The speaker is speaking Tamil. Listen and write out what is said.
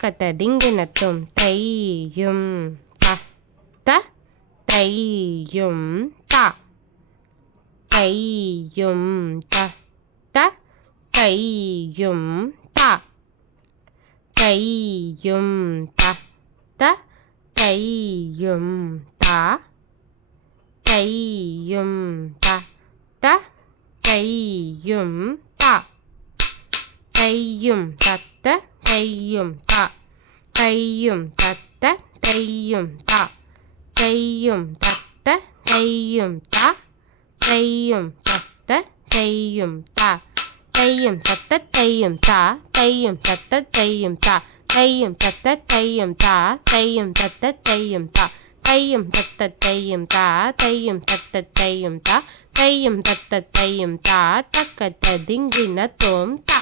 தக்கத்த திங்கினத்தும் தையும் த த தையும் த தையும் த த தையும் த தையும் த த தையும் த தையும் த த தையும் த தையும் தத்த தையும் த தையும் தத்த தையும் த தையும் தத்த தையும் த தையும் தத்த தையும் த தையும் தத்த தையும் த தையும் தத்த தையும் த தையும் தத்த தையும் த தையும் தத்த தையும் த தையும் தத்த தையும் த தையும் தத்த தையும் த தையும் தத்த தையும் த தக்கத்த திங்கினத்தும் த